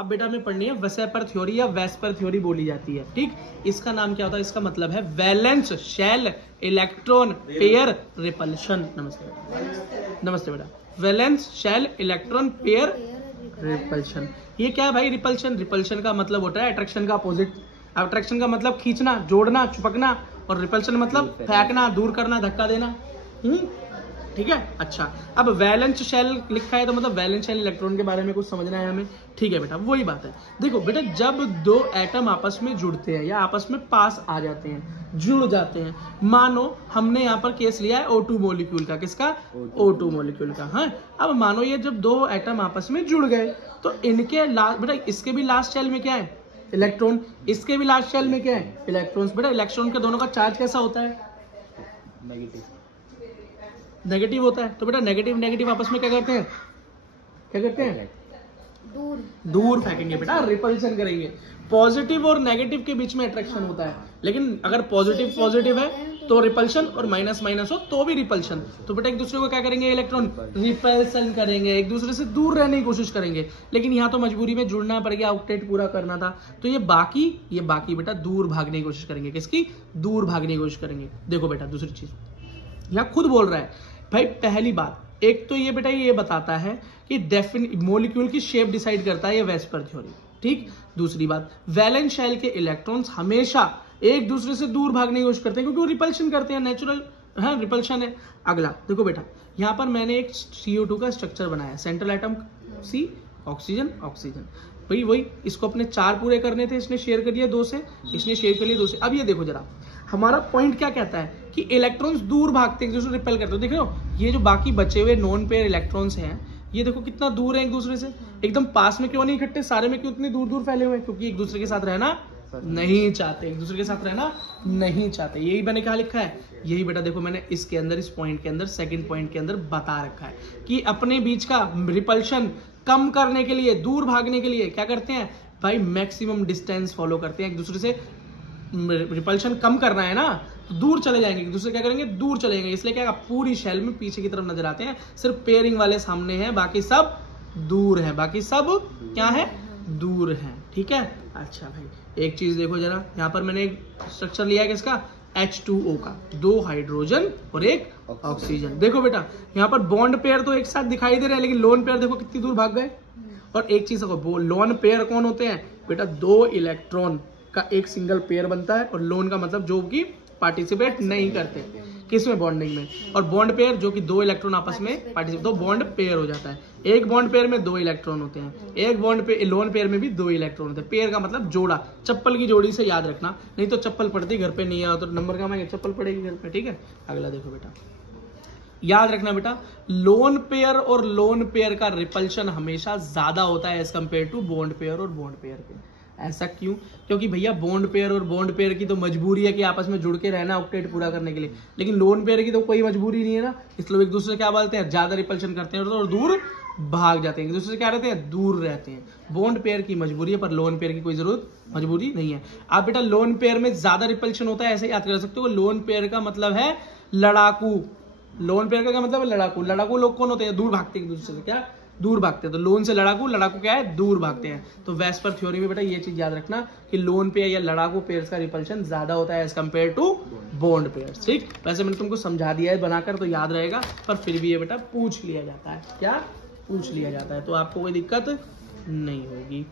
अब बेटा हमें पढ़नी है वेसेपर थ्योरी या वेस्पर थ्योरी बोली जाती है, ठीक। इसका नाम क्या होता है, इसका मतलब है valence shell electron pair repulsion. नमस्ते बेटा। Valence shell electron pair repulsion, ये क्या है भाई? रिपल्शन, रिपल्शन का मतलब होता है अट्रैक्शन का अपोजिट। अट्रैक्शन का मतलब खींचना, जोड़ना, चिपकना, और रिपल्शन मतलब फेंकना, दूर करना, धक्का देना। ठीक है। अच्छा, अब वैलेंस शेल लिखा है तो मतलब वैलेंस शेल इलेक्ट्रॉन के बारे में कुछ समझना है हमें, ठीक है बेटा। वही बात है, देखो बेटा, जब दो एटम आपस में जुड़ते हैं या आपस में पास आ जाते हैं, जुड़ जाते हैं, मानो हमने यहाँ पर केस लिया है O2 मॉलिक्यूल का, किसका? O2 मॉलिक्यूल का। हाँ, अब मानो ये जब दो एटम आपस में जुड़ गए तो इनके लास्ट, बेटा इसके भी लास्ट शेल में क्या है? इलेक्ट्रॉन। इसके भी लास्ट शेल में क्या है? इलेक्ट्रॉन्स। बेटा इलेक्ट्रॉन के दोनों का चार्ज कैसा होता है? नेगेटिव होता है। तो बेटा नेगेटिव नेगेटिव आपस में क्या करते हैं? क्या करते हैं? दूर फेंकेंगे बेटा, रिपल्शन करेंगे। पॉजिटिव और नेगेटिव के बीच में अट्रैक्शन होता है, लेकिन अगर पॉजिटिव पॉजिटिव है तो रिपल्शन, और माइनस माइनस हो तो भी रिपल्शन। तो बेटा एक दूसरे को क्या करेंगे? इलेक्ट्रॉन रिपल्शन करेंगे, एक दूसरे से दूर रहने की कोशिश करेंगे। लेकिन यहाँ तो मजबूरी में जुड़ना पड़ गया, ऑक्टेट पूरा करना था, तो ये बाकी बेटा दूर भागने की कोशिश करेंगे। किसकी? दूर भागने की कोशिश करेंगे। देखो बेटा दूसरी चीज यहाँ खुद बोल रहा है भाई। पहली बात, एक तो ये बेटा ये बताता है कि मॉलिक्यूल की शेप डिसाइड करता है ये वेस्पर थ्योरी, ठीक। दूसरी बात, वैलेंस शेल के इलेक्ट्रॉन्स हमेशा एक दूसरे से दूर भागने की कोशिश करते हैं क्योंकि वो रिपल्शन करते हैं, नेचुरल है रिपल्शन है। अगला देखो बेटा, यहाँ पर मैंने एक CO2 का स्ट्रक्चर बनाया, central atom C, oxygen oxygen, वही इसको अपने 4 पूरे करने थे, इसने शेयर कर लिया 2 से, इसने शेयर कर लिया 2 से। अब ये देखो जरा, हमारा पॉइंट क्या कहता है कि इलेक्ट्रॉन्स दूर भागते हैं, एक दूसरे रिपेल करते हो। देख रहे हो, ये जो बाकी बचे हुए नॉन पेयर इलेक्ट्रॉन्स हैं, ये देखो कितना दूर है एक दूसरे से। एकदम पास में क्यों नहीं इकट्ठे, सारे में क्यों इतनी दूर दूर फैले हुए हैं? क्योंकि एक दूसरे के साथ रहना नहीं चाहते, एक दूसरे के साथ रहना नहीं चाहते। यही मैंने क्या लिखा है? यही बेटा देखो मैंने इसके अंदर, इस पॉइंट के अंदर, सेकंड पॉइंट के अंदर बता रखा है कि अपने बीच का रिपल्शन कम करने के लिए, दूर भागने के लिए क्या करते हैं भाई? मैक्सिमम डिस्टेंस फॉलो करते हैं। एक दूसरे से रिपल्शन कम करना है ना, तो दूर चले जाएंगे, एक दूसरे क्या करेंगे? दूर चले जाएंगे। इसलिए क्या पूरी शेल में पीछे की तरफ नजर आते हैं, सिर्फ पेयरिंग वाले सामने हैं, बाकी सब दूर है, बाकी सब क्या है? दूर है, ठीक है। अच्छा भाई एक चीज देखो जरा, यहाँ पर मैंने एक स्ट्रक्चर लिया है किसका? H2O का, 2 हाइड्रोजन और 1 ऑक्सीजन। देखो बेटा यहाँ पर बॉन्ड पेयर तो एक साथ दिखाई दे रहे हैं, लेकिन लोन पेयर देखो कितनी दूर भाग गए। और एक चीज देखो, लोन पेयर कौन होते हैं बेटा? 2 इलेक्ट्रॉन का एक सिंगल पेयर बनता है, और लोन का मतलब जो कि पार्टिसिपेट नहीं करते, किसमें? बॉन्डिंग में। और बॉन्ड पेयर जो कि 2 इलेक्ट्रॉन आपस में पार्टिसिपेट, तो बॉन्ड पेयर हो जाता है। एक बॉन्ड पेयर में 2 इलेक्ट्रॉन होते हैं, एक बॉन्ड पे लोन पेयर में भी 2 इलेक्ट्रॉन होते हैं। पेयर का मतलब जोड़ा, चप्पल की जोड़ी से याद रखना, नहीं तो चप्पल पड़ती घर पे नहीं आओ तो नंबर कम आएगा, चप्पल पड़ेगी घर पे, ठीक है। अगला देखो बेटा, याद रखना बेटा, लोन पेयर और लोन पेयर का रिपल्शन हमेशा ज्यादा होता है as compare to bond pair और बॉन्ड पेयर के। ऐसा क्यों? क्योंकि भैया बॉन्ड पेयर और बॉन्ड पेयर की तो मजबूरी है कि आपस में जुड़ के रहना ऑक्टेट पूरा करने के लिए, लेकिन लोन पेयर की तो कोई मजबूरी नहीं है ना। इसलिए एक दूसरे से क्या बोलते हैं? ज्यादा रिपल्शन करते हैं और दूर भाग जाते हैं। एक दूसरे से क्या रहते हैं? दूर रहते हैं। बॉन्ड पेयर की मजबूरी है, पर लोन पेयर की कोई जरूरत मजबूरी नहीं है। आप बेटा लोन पेयर में ज्यादा रिपल्शन होता है, ऐसे याद कर सकते हो। लोन पेयर का मतलब है लड़ाकू। लोन पेयर का क्या मतलब है? लड़ाकू। लड़ाकू लोग कौन होते हैं? दूर भागते हैं एक दूसरे से, क्या? दूर भागते हैं। तो लोन से लड़ाकू, लड़ाकू क्या है? दूर भागते हैं। तो वेस्पर थ्योरी में बेटा ये चीज याद रखना कि लोन पेयर या लड़ाकू पेयर का रिपल्शन ज्यादा होता है as compare to bond pair, ठीक। वैसे मैंने तुमको समझा दिया है बनाकर, तो याद रहेगा, पर फिर भी ये बेटा पूछ लिया जाता है। क्या पूछ लिया जाता है? तो आपको कोई दिक्कत नहीं होगी।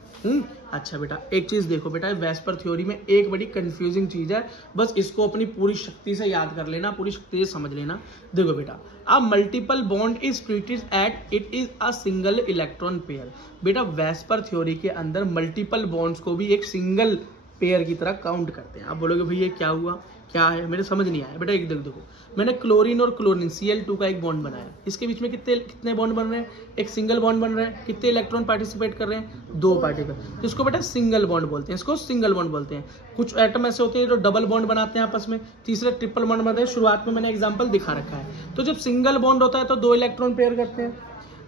अच्छा बेटा एक चीज देखो बेटा, वेस्पर थ्योरी में एक बड़ी कंफ्यूजिंग चीज है, बस इसको अपनी पूरी शक्ति से याद कर लेना, पूरी शक्ति से समझ लेना। देखो बेटा, a multiple bond is treated at it is a single electron pair. बेटा वेस्पर थ्योरी के अंदर मल्टीपल बॉन्ड्स को भी एक सिंगल पेयर की तरह काउंट करते हैं। आप बोलोगे भैया क्या हुआ, क्या है, मेरे समझ नहीं आया। बेटा एक देखो, मैंने क्लोरीन और क्लोरीन Cl2 का एक बॉन्ड बनाया, इसके बीच में कितने बॉन्ड बन रहे हैं? एक सिंगल बॉन्ड बन रहा है। कितने इलेक्ट्रॉन पार्टिसिपेट कर रहे हैं? 2 पार्टिकल। इसको बेटा सिंगल बॉन्ड बोलते हैं, इसको सिंगल बॉन्ड बोलते हैं। कुछ एटम ऐसे होते हैं जो डबल बॉन्ड बनाते हैं आपस में, तीसरे ट्रिपल बॉन्ड बनाते हैं। शुरुआत में मैंने एग्जाम्पल दिखा रखा है। तो जब सिंगल बॉन्ड होता है तो 2 इलेक्ट्रॉन पेयर करते हैं,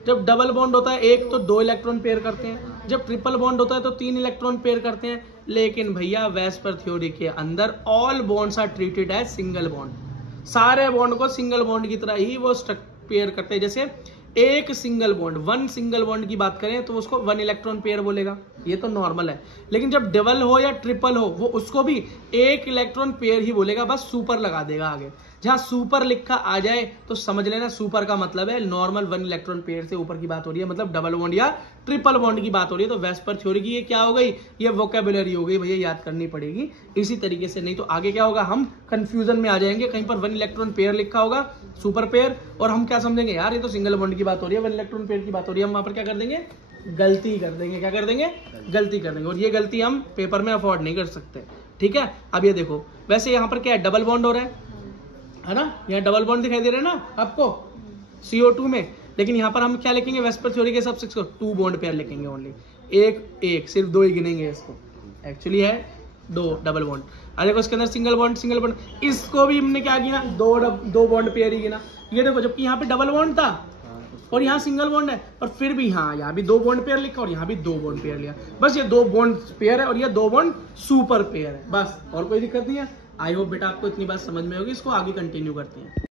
जब डबल बॉन्ड होता है एक तो 2 इलेक्ट्रॉन पेयर करते हैं, जब ट्रिपल बॉन्ड होता है तो 3 इलेक्ट्रॉन पेयर करते हैं। लेकिन भैया वेस्पर थ्योरी के अंदर all bonds are treated as single bond. सारे बॉन्ड को सिंगल बॉन्ड की तरह ही वो पेयर करते हैं। जैसे एक सिंगल बॉन्ड, 1 सिंगल बॉन्ड की बात करें तो उसको 1 इलेक्ट्रॉन पेयर बोलेगा। ये तो नॉर्मल है। लेकिन जब डबल हो या ट्रिपल हो, वो उसको भी एक इलेक्ट्रॉन पेयर ही बोलेगा, बस सुपर लगा देगा आगे। जहां सुपर लिखा आ जाए तो समझ लेना सुपर का मतलब है नॉर्मल 1 इलेक्ट्रॉन पेयर से ऊपर की बात हो रही है, मतलब डबल बॉन्ड या ट्रिपल बॉन्ड की बात हो रही है। तो वेस्पर थ्योरी की ये क्या हो गई, ये वोकेबुलरी हो गई भैया, याद करनी पड़ेगी इसी तरीके से, नहीं तो आगे क्या होगा, हम कंफ्यूजन में आ जाएंगे। कहीं पर 1 इलेक्ट्रॉन पेयर लिखा होगा सुपर पेयर, और हम क्या समझेंगे यार ये तो सिंगल बॉन्ड की बात हो रही है, 1 इलेक्ट्रॉन पेयर की बात हो रही है, हम वहां पर क्या कर देंगे, गलती कर देंगे। क्या कर देंगे, गलती कर देंगे, और ये गलती हम पेपर में अफोर्ड नहीं कर सकते। ठीक है, अब ये देखो, वैसे यहाँ पर क्या है, डबल बॉन्ड हो रहा है ना, यहाँ डबल बॉन्ड दिखाई दे रहा है ना आपको CO2 में, लेकिन यहाँ पर हम क्या लिखेंगे वेस्पर थ्योरी के हिसाब से, 2 बॉन्ड पेयर लिखेंगे ओनली, एक सिर्फ 2 ही गिनेंगे इसको, एक्चुअली है 2 डबल बॉन्ड। और देखो इसके अंदर सिंगल बॉन्ड, इसको भी हमने क्या गिना, 2 बॉन्ड पेयर ही गिना। ये देखो, जबकि यहाँ पे डबल बॉन्ड था और यहाँ सिंगल बॉन्ड है, और फिर भी हाँ यहाँ भी 2 बॉन्ड पेयर लिखा और यहाँ भी 2 बॉन्ड पेयर लिया, बस ये 2 बॉन्ड पेयर है और ये 2 बॉन्ड सुपर पेयर है, बस और कोई दिक्कत नहीं है। आई होप बेटा आपको इतनी बात समझ में होगी, इसको आगे कंटिन्यू करते हैं।